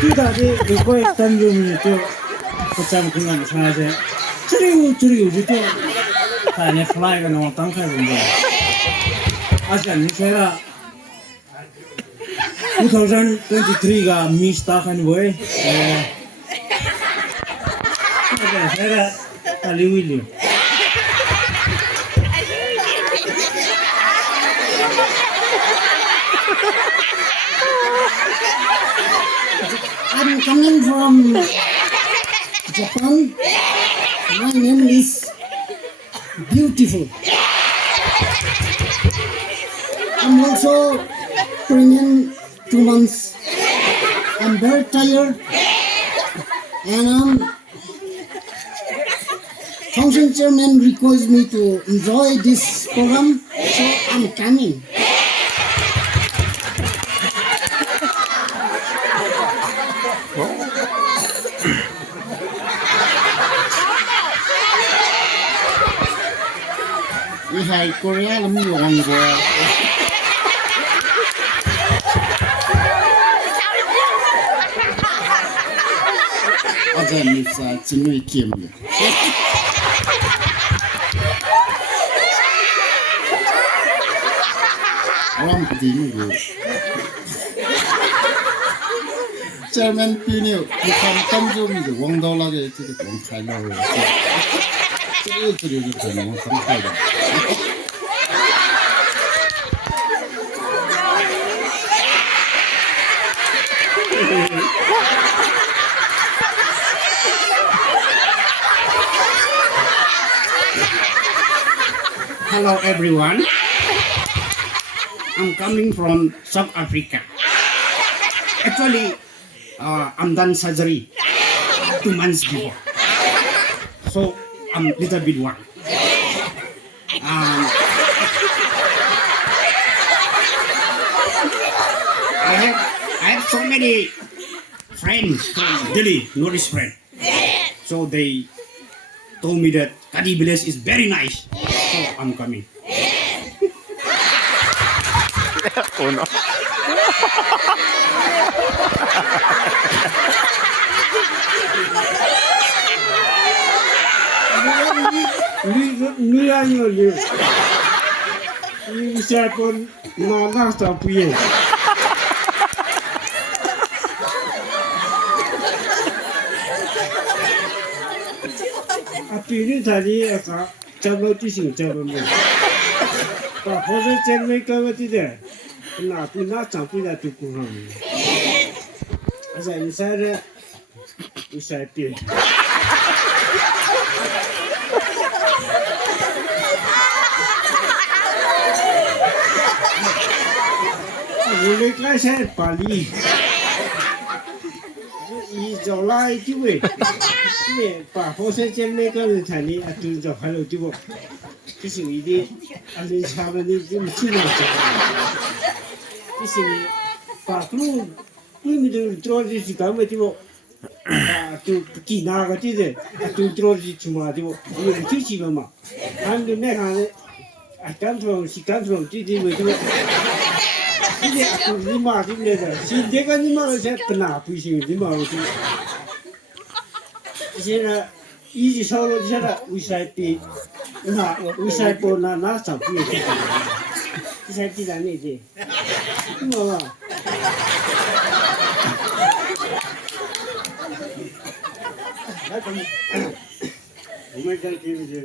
Tadi request tanjung itu macam dengan saja. Ceriu itu hanya fly kan orang tangkai benda. Asal ni saya 2023 ka miss takan boy. Saya kali ini. I'm coming from Japan. My name is Beautiful. I'm also pregnant 2 months. I'm very tired and function chairman requires me to enjoy this program, so I'm coming. Ini hai Korea lắm nhiều Hàn Quốc. Ở đây mình sẽ chính nuôi kiếm được. Orang begini bu. Chairman punya bukan tanjung itu, wang dolar itu orang Thailand. Itu orang Thailand. Hello everyone. I'm coming from South Africa. Actually, I'm done surgery 2 months before, so I'm little bit worried. I have so many friends from Delhi, Nordic friends. So they told me that Kadi village is very nice. So I'm coming. Oh no. Ni ayo ni. Ni saya pun nak sampai. Api ni tadi apa? Coba tising coba ni. Pak proses cermin kau tidak. Nak sampai dah tu kurang. Asal ni saya usai pi. Boleh kelas saya Bali. Ini jual itu weh. Ini Pak proses cermin kau ni tadi tu jual halal tu. Kisah ini alih cara ni mesti nak. Kisah Pak lu mesti terus di kamu tu. Tu kina kat itu, tu terus di cuma tu. Ini tu sih mama. Anda ni kan, akan terus tu tu. Ini aku lima tu ni dah. Si dia kan lima saya pernah pusing lima tu. Saya ini selalu saya usai pi. Nah, usai pun nak sampai itu. Usai tidak ni je. Mama. Umur dah kini je.